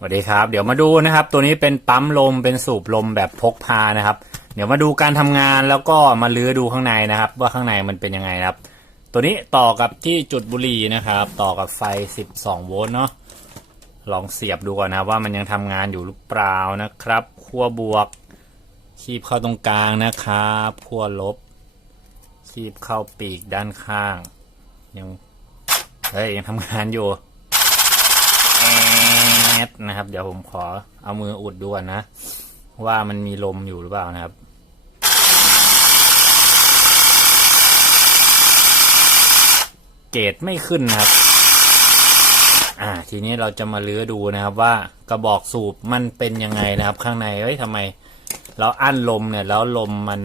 สวัสดีครับ เดี๋ยวมาดูนะครับ ตัวนี้เป็นปั๊มลมเป็นสูบลมแบบพกพานะครับ เดี๋ยวมาดูการทำงานแล้วก็มาลื้อดูข้างในนะครับ ว่าข้างในมันเป็นยังไงนะครับ ตัวนี้ต่อกับที่จุดบุหรี่นะครับ ต่อกับไฟ 12 โวลต์เนาะลองเสียบดูก่อนนะว่ามันยังทำงานอยู่หรือเปล่านะครับขั้วบวก คีบเข้าตรงกลางนะครับขั้วลบ คีบเข้าปีกด้านข้าง ยังเฮ้ยยังทำงานอยู่ แอดนะครับ เดี๋ยวผมขอเอามืออุดดูก่อนนะ ว่ามันมีลมอยู่หรือเปล่านะครับเกรดไม่ขึ้นนะครับ อ่า ทีนี้เราจะมาเลื้อดูนะครับ ว่ากระบอกสูบมันเป็นยังไงนะครับ ข้างในเฮ้ยทำไม เราอั้นลมเนี่ย แล้วลมมัน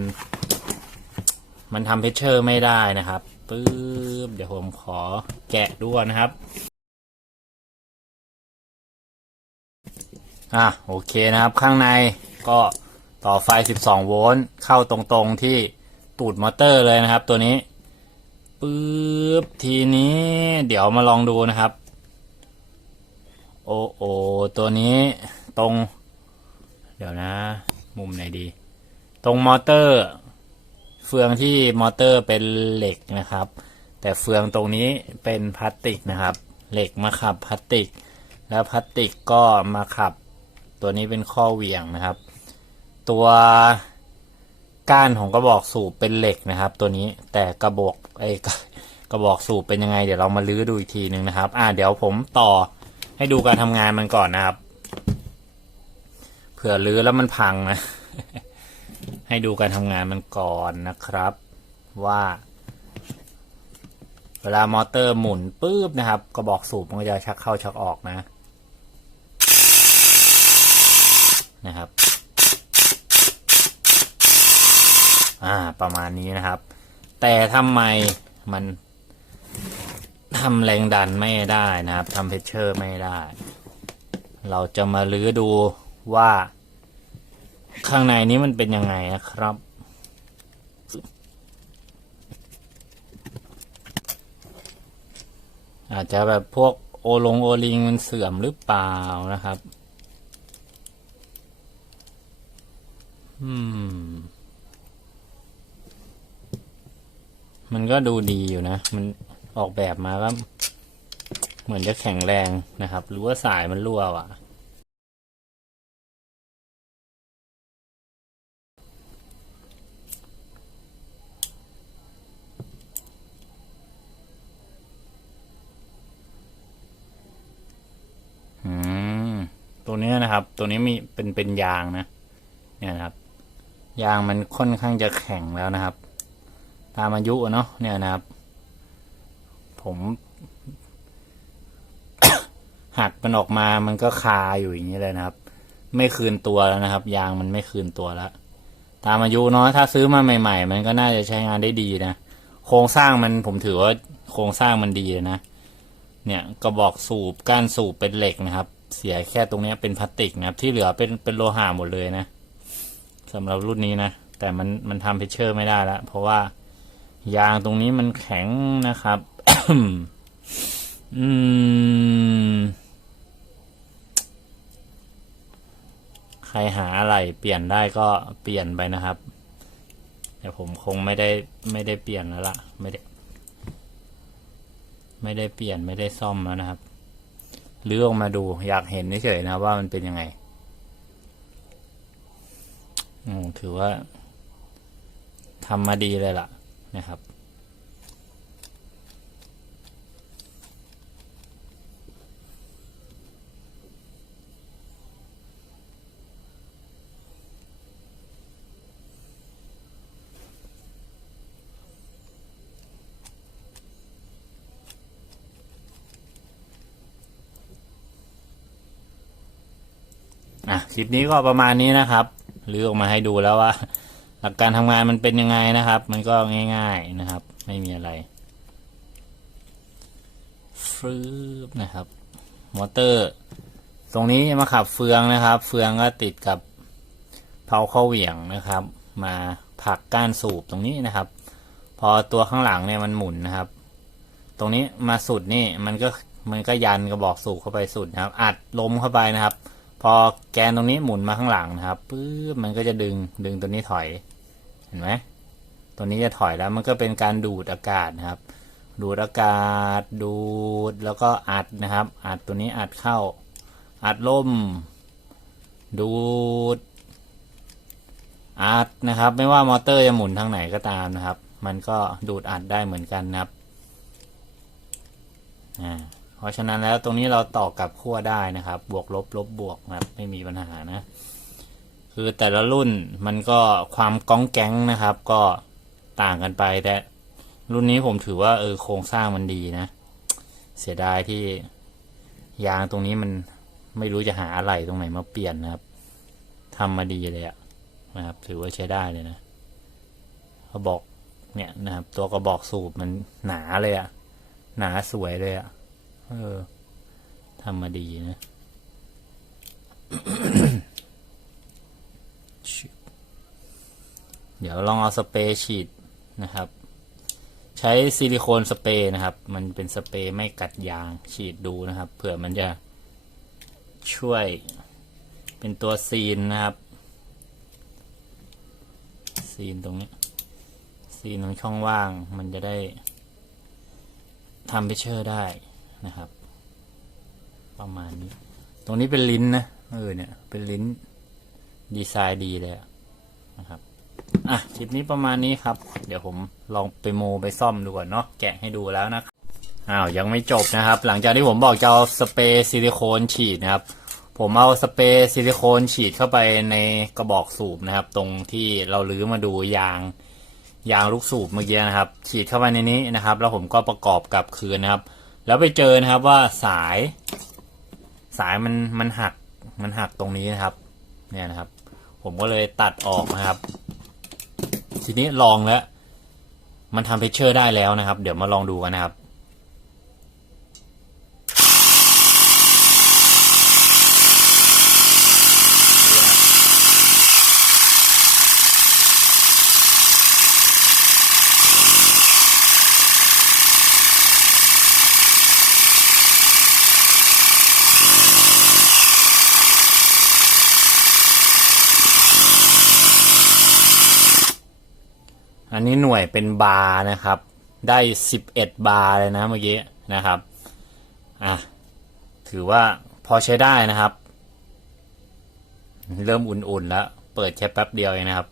มันทำเพชเชอร์ไม่ได้นะครับปึ๊บเดี๋ยวผมขอแกะดูก่อนนะครับ อะโอเคนะครับ ข้างในก็ต่อไฟ 12 โวลต์เข้าตรงๆที่ตูดมอเตอร์เลยนะครับ ตัวนี้ปึ๊บทีนี้เดี๋ยวมาลองดูนะครับ โอ้โอตัวนี้ตรง เดี๋ยวนะ มุมไหนดี ตรงมอเตอร์ เฟืองที่มอเตอร์เป็นเหล็กนะครับ แต่เฟืองตรงนี้เป็นพลาสติกนะครับ เหล็กมาขับพลาสติก แล้วพลาสติกก็มาขับ ตัวนี้เป็นข้อเหวี่ยงนะครับ ตัวก้านของกระบอกสูบเป็นเหล็กนะครับ ตัวนี้แต่กระบอกไอ้กระบอกสูบเป็นยังไง เดี๋ยวเรามาลื้อดูอีกทีหนึ่งนะครับ อ่าเดี๋ยวผมต่อให้ดูการทำงานมันก่อนนะครับ เผื่อลื้อแล้วมันพังนะ ให้ดูการทำงานมันก่อนนะครับ ว่า เวลามอเตอร์หมุนปุ๊บนะครับ กระบอกสูบมันก็จะชักเข้าชักออกนะ นะครับ อ่าประมาณนี้นะครับ แต่ทำไมมันทำแรงดันไม่ได้นะครับทำเพชเชอร์ไม่ได้ เราจะมาลื้อดูว่า ข้างในนี้มันเป็นยังไงนะครับอาจจะแบบพวกโอลงโอลิงมันเสื่อมหรือเปล่านะครับ มมันก็ดูดีอยู่นะ มันออกแบบมาก็เหมือนจะแข็งแรงนะครับ หรือว่าสายมันรั่วว่ะอืมตัวนี้นะครับ ตัวนี้มีเป็นเป็นยางนะ เนี่ยนะครับ ยางมันค่อนข้างจะแข็งแล้วนะครับ ตามอายุเนาะเนี่ยนะครับ ผมหักมันออกมามันก็คาอยู่อย่างนี้เลยนะครับ ไม่คืนตัวแล้วนะครับ ยางมันไม่คืนตัวแล้วตามอายุเนาะถ้าซื้อมาใหม่ ๆ มันก็น่าจะใช้งานได้ดีนะโครงสร้างมันผมถือว่าโครงสร้างมันดีนะ เนี่ยกระบอกสูบก้านสูบเป็นเหล็กนะครับ เสียแค่ตรงนี้เป็นพลาสติกนะครับ ที่เหลือเป็นเป็นโลหะหมดเลยนะ สำหรับรุ่นนี้นะ แต่มันมันทำเพชเชอร์ไม่ได้แล้วเพราะว่ายางตรงนี้มันแข็งนะครับ อืม ใครหาอะไรเปลี่ยนได้ก็เปลี่ยนไปนะครับ แต่ผมคงไม่ได้ไม่ได้เปลี่ยนแล้วล่ะ ไม่ได้ ไม่ได้เปลี่ยนไม่ได้ซ่อมแล้วนะครับหรือกมาดูอยากเห็นเฉยๆนะว่ามันเป็นยังไง ถือว่าทำมาดีเลยล่ะนะครับ อะ คลิปนี้ก็ประมาณนี้นะครับ ลือออกมาให้ดูแล้วว่า หลักการทำงานมันเป็นยังไงนะครับ มันก็ง่าย ๆนะครับ ไม่มีอะไรฟืบนะครับ มอเตอร์ ตรงนี้มาขับเฟืองนะครับ เฟืองก็ติดกับเพาเข้าเหวี่ยงนะครับ มาผลักก้านสูบตรงนี้นะครับ พอตัวข้างหลังเนี่ยมันหมุนนะครับ ตรงนี้มาสุดนี่มันก็มันก็ยันกระบอกสูบเข้าไปสุดนะครับ อัดลมเข้าไปนะครับ พอแกนตรงนี้หมุนมาข้างหลังนะครับปื๊บมันก็จะดึงดึงตัวนี้ถอย เห็นไหมตัวนี้จะถอยแล้วมันก็เป็นการดูดอากาศนะครับ ดูดอากาศ ดูดแล้วก็อัดนะครับ อัดตัวนี้อัดเข้า อัดลมดูดอัดนะครับ ไม่ว่ามอเตอร์จะหมุนทางไหนก็ตามนะครับ มันก็ดูดอัดได้เหมือนกันนะครับอ่า ราะฉะนั้นแล้วตรงนี้เราต่อกับขั้วได้นะครับ บวกลบลบบวกนะครับไม่มีปัญหานะ คือแต่ละรุ่นมันก็ความก้องแก๊งนะครับ ก็ต่างกันไป แต่รุ่นนี้ผมถือว่าเออโครงสร้างมันดีนะ เสียดายที่ยางตรงนี้มันไม่รู้จะหาอะไรตรงไหนมาเปลี่ยนนะครับทำมาดีเลยอะนะครับ ถือว่าใช้ได้เลยนะเขาบอกเนี่ยนะครับ ตัวกระบอกสูบมันหนาเลยอะหนาสวยเลยอะ เออทำมาดีนะเดี๋ยวลองเอาสเปรย์ฉีดนะครับ ใช้ซิลิโคนสเปรย์นะครับ มันเป็นสเปรย์ไม่กัดยางฉีดดูนะครับ เผื่อมันจะช่วยเป็นตัวซีนนะครับ ซีนตรงนี้ ซีนตรงช่องว่างมันจะได้ทำเพชเชอร์ได้ นะครับ ประมาณนี้ ตรงนี้เป็นลิ้นนะเออเนี่ย เป็นลิ้นดีไซน์ดีเลยนะครับอะคลิปนี้ประมาณนี้ครับ เดี๋ยวผมลองไปโมไปซ่อมดูก่อนเนาะแกะให้ดูแล้วนะครับอ้าวยังไม่จบนะครับ หลังจากที่ผมบอกจะเอาสเปรย์ซิลิโคนฉีดนะครับ ผมเอาสเปรย์ซิลิโคนฉีดเข้าไปในกระบอกสูบนะครับ ตรงที่เราลื้อมาดูยางยางลูกสูบเมื่อกี้นะครับ ฉีดเข้าไปในนี้นะครับ แล้วผมก็ประกอบกับคืนนะครับ แล้วไปเจอนะครับว่าสาย สายมันมันหักมันหักตรงนี้นะครับเนี่ยนะครับ ผมก็เลยตัดออกนะครับ ทีนี้ลองแล้ว มันทำเพชเชอร์ได้แล้วนะครับ เดี๋ยวมาลองดูกันนะครับ อั หน่วยเป็นบาร์นะครับ ได้สิบเอ็ดบาร์เลยนะเมื่อกี้นะครับอะถือว่าพอใช้ได้นะครับ เริ่มอุ่นๆแล้วเปิดแค่แป๊บเดียวเองนะครับ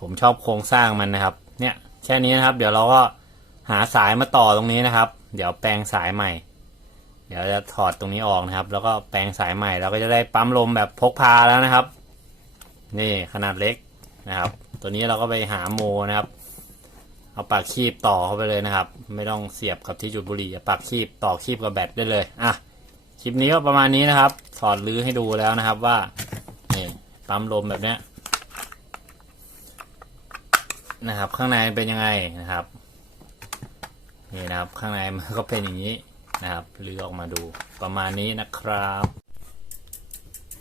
ผมชอบโครงสร้างมันนะครับ เนี่ยแค่นี้นะครับ เดี๋ยวเราก็หาสายมาต่อตรงนี้นะครับ เดี๋ยวแปลงสายใหม่ เดี๋ยวจะถอดตรงนี้ออกนะครับ แล้วก็แปลงสายใหม่เราก็จะได้ปั๊มลมแบบพกพาแล้วนะครับ นี่ขนาดเล็ก นะครับ ตัวนี้เราก็ไปหาโมนะครับ เอาปากคีบต่อเข้าไปเลยนะครับ ไม่ต้องเสียบกับที่จุดบุหรี่ปากคีบต่อคีบกับแบตได้เลยอะคลิปนี้ก็ประมาณนี้นะครับถอดลื้อให้ดูแล้วนะครับว่านี่ปั๊มลมแบบเนี้ยนะครับ ข้างในเป็นยังไงนะครับนี่นะครับ ข้างในมันก็เป็นอย่างนี้นะครับลื้อออกมาดูประมาณนี้นะครับ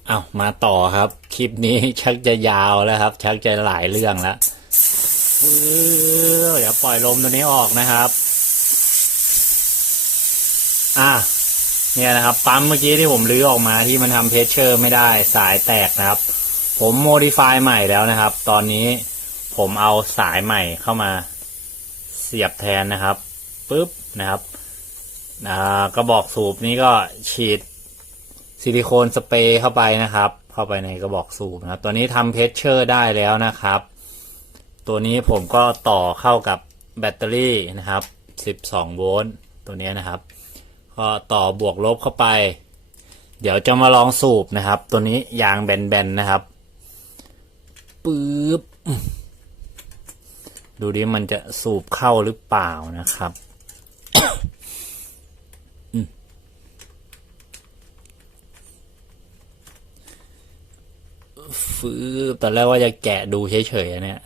เอามาต่อครับ คลิปนี้ชักจะยาวแล้วครับ ชักจะหลายเรื่องแล้วฟื้อเดี๋ยวปล่อยลมตัวนี้ออกนะครับ อะเนี่ยนะครับปั๊มเมื่อกี้ที่ผมลื้อออกมาที่มันทำเพชเชอร์ไม่ได้สายแตกนะครับ ผมโมดิฟายใหม่แล้วนะครับ ตอนนี้ผมเอาสายใหม่เข้ามาเสียบแทนนะครับปุ๊บนะครับกระบอกสูบนี้ก็ฉีด ซิลิโคนสเปรย์เข้าไปนะครับ เข้าไปในกระบอกสูบนะครับ ตัวนี้ทำเพชเชอร์ได้แล้วนะครับ ตัวนี้ผมก็ต่อเข้ากับแบตเตอรี่นะครับ 12 โวลต์ตัวนี้นะครับ ก็ต่อบวกลบเข้าไป เดี๋ยวจะมาลองสูบนะครับ ตัวนี้ยางแบนๆนะครับปึ๊บดูดิมันจะสูบเข้าหรือเปล่านะครับ ฟื้อตอนแรกว่าจะแกะดูเฉยๆอะเนี่ย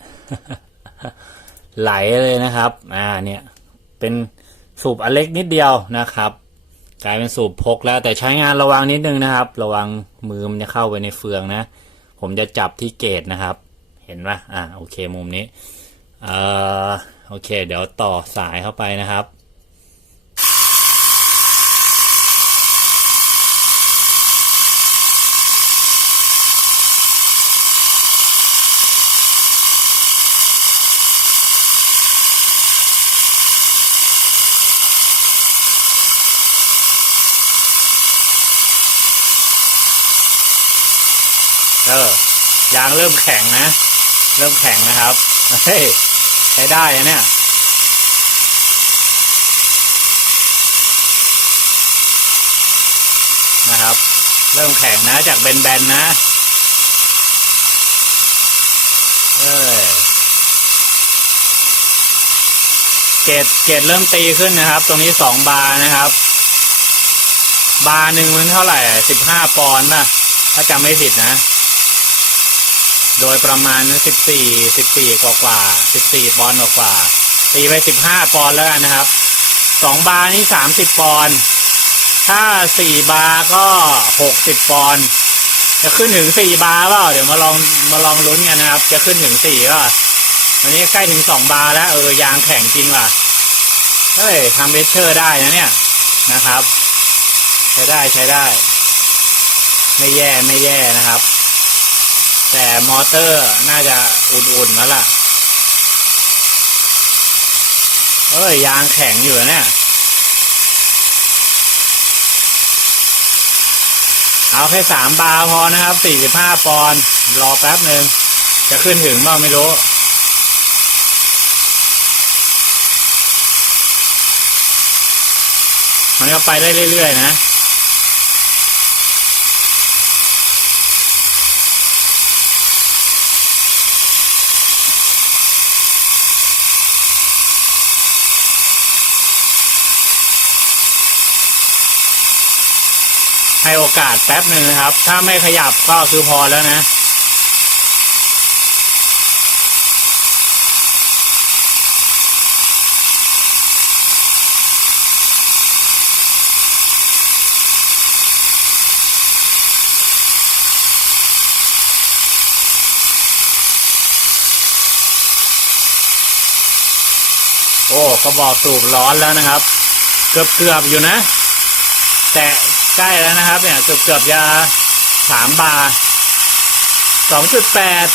ไหลเลยนะครับ อ่าเนี่ย เป็นสูบอันเล็กนิดเดียวนะครับ กลายเป็นสูบพกแล้ว แต่ใช้งานระวังนิดนึงนะครับ ระวังมือมันจะเข้าไปในเฟืองนะ ผมจะจับที่เกตนะครับ เห็นปะอ่าโอเคมุมนี้ เอ่อโอเค เดี๋ยวต่อสายเข้าไปนะครับ เออ ยางเริ่มแข็งนะ เริ่มแข็งนะครับเฮ้ยใช้ได้นะเนี่ยนะครับ เริ่มแข็งนะจากแบนๆนะเออเกรดเกรดเริ่มตีขึ้นนะครับ ตรงนี้สองบาร์นะครับ บาร์หนึ่งมันเท่าไหร่สิบห้าปอนด์ป่ะถ้าจำไม่ผิดนะ โดยประมาณสิบสี่สิบสี่กว่ากว่าสิบสี่ปอนด์กว่าตีไปสิบห้าปอนด์แล้วกันนะครับสองบาร์นี่สามสิบปอนด์ถ้าสี่บาร์ก็หกสิบปอนด์จะขึ้นถึงสี่บาร์เปล่าเดี๋ยวมาลองมาลองลุ้นกันนะครับ จะขึ้นถึงสี่ป่ะตอนนี้ใกล้ถึงสองบาร์แล้วเออยางแข็งจริงว่ะเฮ้ยทำเบสเชอร์ได้นะเนี่ยนะครับ ใช้ได้ใช้ได้ ไม่แย่ไม่แย่นะครับ แต่มอเตอร์น่าจะอุ่นๆแล้วล่ะ เอ้ย ยางแข็งอยู่นะเนี่ยเอาแค่สามบาร์พอนะครับสี่สิบห้าปอนด์รอแป๊บหนึ่งจะขึ้นถึงบ้างไม่รู้ มันก็ไปได้เรื่อย ๆ นะ ให้โอกาสแป๊บหนึ่งนะครับ ถ้าไม่ขยับก็คือพอแล้วนะ โอ้กระบอกสูบร้อนแล้วนะครับ เกือบเกือบอยู่นะ แต่ ใกล้แล้วนะครับ เนี่ยเกือบเกือบจะสามบาร์สองจุดแปด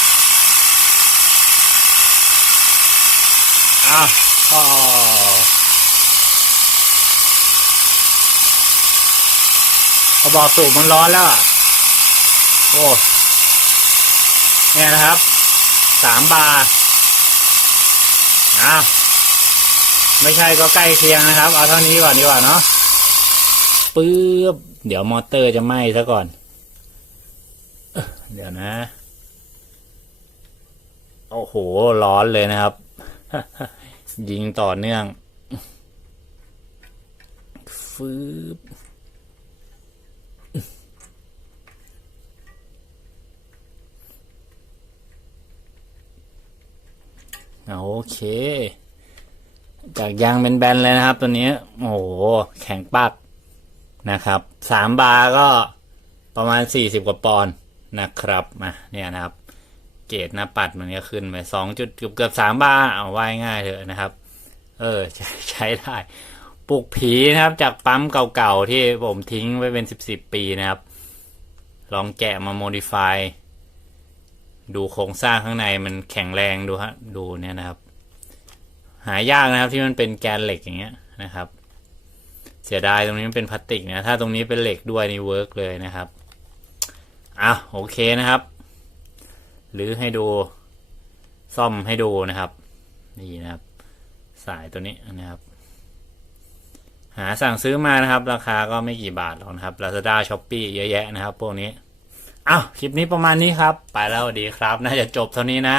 อ้าวอ๋อกระบอกสูบมันร้อนแล้วโอ้เนี่ยนะครับสามบาร์อ้าวไม่ใช่ก็ใกล้เคียงนะครับ เอาเท่านี้ก่อนดีกว่าเนาะปึ๊บ เดี๋ยวมอเตอร์จะไหม้ซะก่อน เดี๋ยวนะ โอ้โห ร้อนเลยนะครับ ยิงต่อเนื่อง ฟืบโอเค จากยางเป็นแบนเลยนะครับ ตัวนี้ โอ้โห แข็งปัก นะครับสามบาร์ก็ประมาณสี่สิบกว่าปอนด์นะครับมาเนี่ยนะครับ เกรดหน้าปัดมันก็ขึ้นไปสองจุดเกือบเกือบสามบาร์เอาไว้ง่ายเถอะนะครับ เออใช้ใช้ได้ปลูกผีนะครับจากปั๊มเก่าๆที่ผมทิ้งไว้เป็นสิบสิบปีนะครับ ลองแกะมาโมดิฟายดูโครงสร้างข้างในมันแข็งแรงดูฮะดูเนี่ยนะครับ หายากนะครับที่มันเป็นแกนเหล็กอย่างเงี้ยนะครับ เสียดายตรงนี้มันเป็นพลาสติกนะ ถ้าตรงนี้เป็นเหล็กด้วยนี่เวิร์กเลยนะครับอะโอเคนะครับ หรือให้ดูซ่อมให้ดูนะครับ นี่นะครับ สายตัวนี้นะครับ หาสั่งซื้อมานะครับ ราคาก็ไม่กี่บาทหรอกนะครับ Lazada s h o p e e เยอะแยะนะครับพวกนี้อ้าวคลิปนี้ประมาณนี้ครับ ไปแล้วสวัสดีครับ น่าจะจบเท่านี้นะ